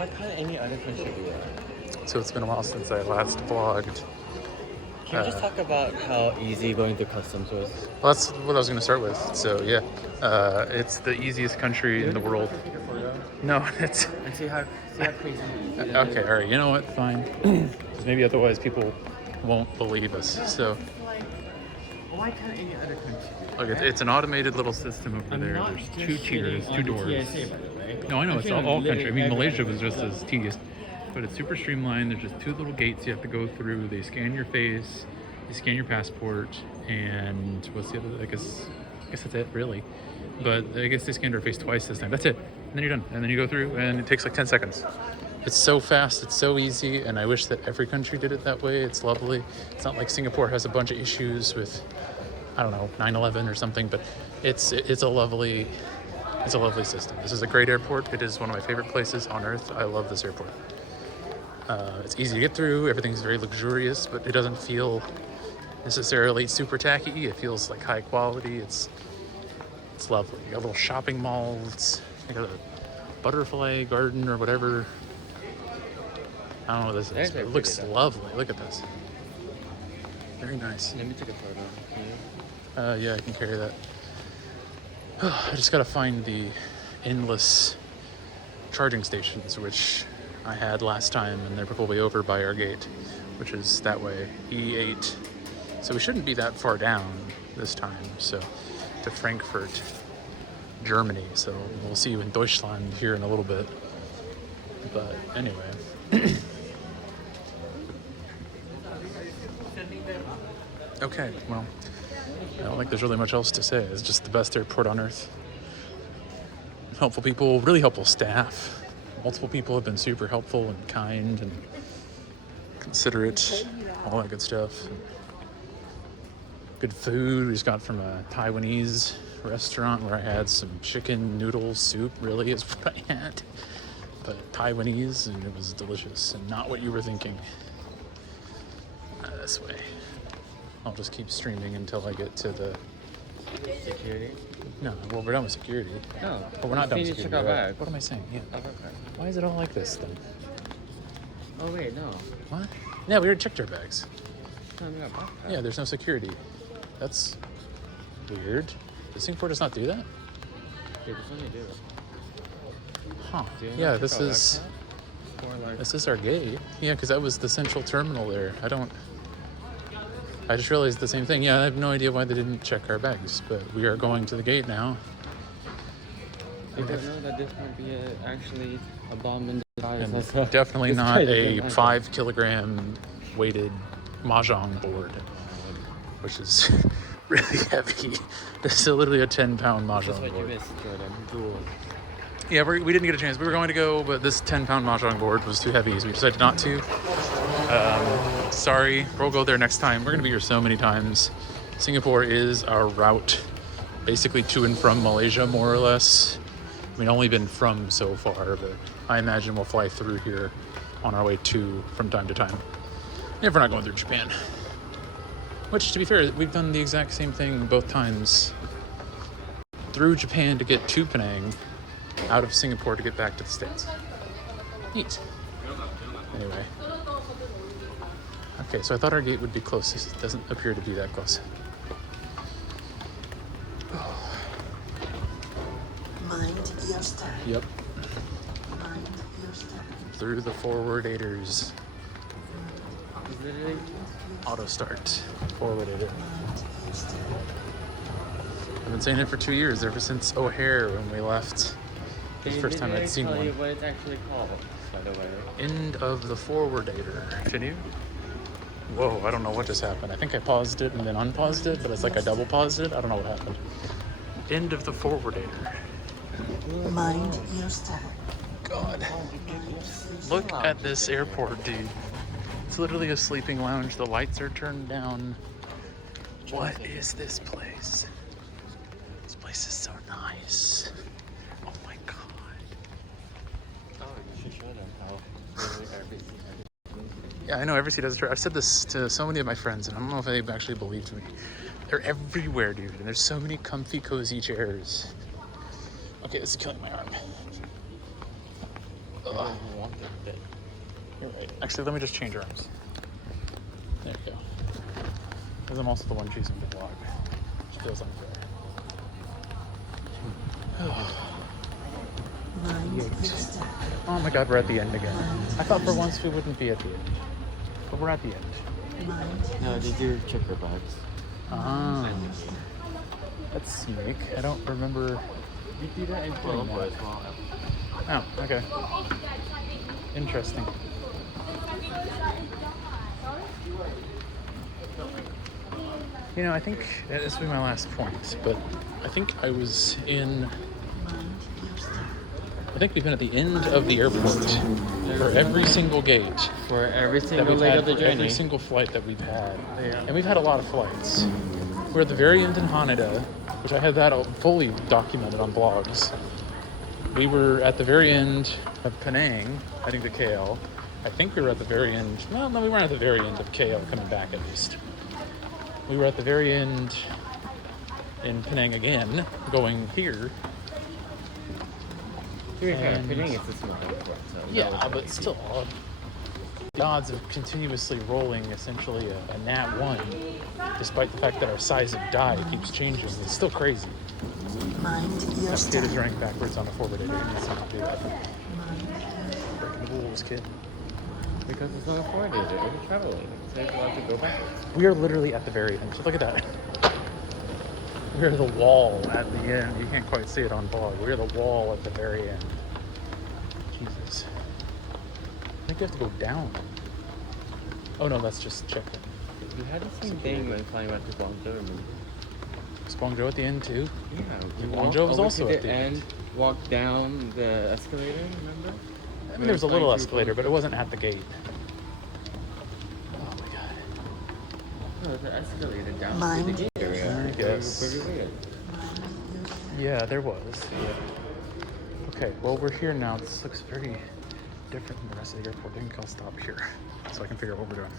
Why can't any other country do that? So it's been a while since I last vlogged. Can we just talk about how easy going through customs was? Well, that's what I was going to start with. So yeah, it's the easiest country in the world. Take a photo No, it's and see how crazy it is. okay. All right, you know what? Fine. Because maybe otherwise people won't believe us. So Why can't any other country do that? look, it's an automated little system over there. There's two tiers, two doors. No, I know it's all country. I mean, Malaysia was just as tedious, but it's super streamlined. There's just two little gates you have to go through. They scan your face, they scan your passport, and what's the other? I guess that's it, really. But I guess they scanned our face twice this time. That's it. And then you're done. And then you go through, and it takes like 10 seconds. It's so fast, it's so easy, and I wish that every country did it that way. It's lovely. It's not like Singapore has a bunch of issues with, I don't know, 9/11 or something, but it's a lovely system. This is a great airport. It is one of my favorite places on earth. I love this airport. It's easy to get through. Everything's very luxurious, but it doesn't feel necessarily super tacky. It feels like high quality. It's lovely. You got a little shopping mall. You got a butterfly garden or whatever. I don't know what this is, but it looks lovely. Look at this. Very nice. Let me take a photo. Can you? Yeah, I can carry that. I just gotta find the endless charging stations, which I had last time, and they're probably over by our gate, which is that way, E8. So we shouldn't be that far down this time. So to Frankfurt, Germany. So we'll see you in Deutschland here in a little bit. But anyway. Okay, well, I don't think there's really much else to say. It's just the best airport on earth. Helpful people, really helpful staff. Multiple people have been super helpful and kind and considerate, all that good stuff. Good food we just got from a Taiwanese restaurant where I had some chicken noodle soup, really is what I had. But Taiwanese, and it was delicious and not what you were thinking. This way. I'll just keep streaming until I get to the Security? No, well, we're done with security. No. But we're not done with Check security. our Right? bags. What am I saying? Yeah. Okay. Why is it all like this then? Oh wait, no. What? Yeah, we already checked our bags. No, we got backpack. Yeah, there's no security. That's weird. Does Singapore does not do that? Yeah, this one you do. Huh. Do you Yeah, not this check our is backpack? Or like, this is our gate. Yeah, because that was the central terminal there. I just realized the same thing. Yeah, I have no idea why they didn't check our bags, but we are going to the gate now. you don't know that this might be actually a bomb in disguise. And Also. definitely This not guy a didn't like 5 kilogram weighted mahjong board, which is really heavy. This is literally a 10-pound That's mahjong what you board. missed, Jordan. Duel. Yeah, we didn't get a chance. We were going to go, but this 10-pound mahjong board was too heavy, so we decided not to. Sorry, we'll go there next time. We're going to be here so many times. Singapore is our route, basically to and from Malaysia, more or less. I mean, only been from so far, but I imagine we'll fly through here on our way to from time to time. If we're not going through Japan. Which, to be fair, we've done the exact same thing both times. Through Japan to get to Penang, out of Singapore to get back to the States. Neat. Anyway. Okay, so I thought our gate would be close. It doesn't appear to be that close. Mind your step. Yep. Mind your step. Through the forwardators. It's literally Auto start. Forwardator. Mind your step. I've been saying it for 2 years, ever since O'Hare when we left. The first time I'd seen tell you one. what it's actually called, by the way. End of the forwardator. Can you? Whoa, I don't know what just happened. I think I paused it and then unpaused it, but it's like I double paused it. I don't know what happened. End of the forwardator. Mind your step. God. Look at this airport, dude. It's literally a sleeping lounge. The lights are turned down. What is this place? This place is so nice. Oh my God. Oh, you should show them how really everything. Yeah, I know every seat has a chair. I've said this to so many of my friends, and I don't know if they've actually believed me. They're everywhere, dude, and there's so many comfy, cozy chairs. Okay, this is killing my arm. doesn't want it big. You're right. Actually, let me just change arms. There we go. Because I'm also the one choosing the vlog. Which feels unfair. Mind your step. Oh my god, we're at the end again. I thought for once we wouldn't be at the end. But we're at the end. Mind No, they do checker bags. Ah. That's Snake. I don't remember. You do that in Colombo as well. Oh, okay. Interesting. You know, I think this will be my last point, but I think I was in. I think we've been at the end of the airport for every single gate. For every That single we've leg had of the for journey. every single flight that we've had. Yeah. And we've had a lot of flights. We're at the very end in Haneda, which I have that fully documented on blogs. We were at the very end of Penang, heading to KL. I think we were at the very end. No, we weren't at the very end of KL coming back at least. We were at the very end in Penang again, going here. And- Penang is a small airport, so Yeah, but still, the odds of continuously rolling essentially a Nat 1, despite the fact that our size of die keeps changing, is still crazy. Mind your That kid is step. running backwards on a forward edge. He needs to not do that. Breaking the rules, kid. because it's not afforded. We're traveling, so it's allowed to go backwards. We are literally at the very end. So look at that. We're the wall at the end. You can't quite see it on vlog. We're the wall at the very end. Jesus. I think you have to go down. Oh no, that's just check-in. We had the same thing when flying back to Guangzhou, remember? Is Guangzhou at the end too? Yeah. We Guangzhou walked was over also to at the end. walk down the escalator, remember? I mean, there was a little escalator, but it wasn't at the gate. Oh my god. No, the escalator down to Mind. the gate area. I guess. Pretty weird. Yeah, there was. Okay, well, we're here now. This looks very different than the rest of the airport. I think I'll stop here so I can figure out what we're doing.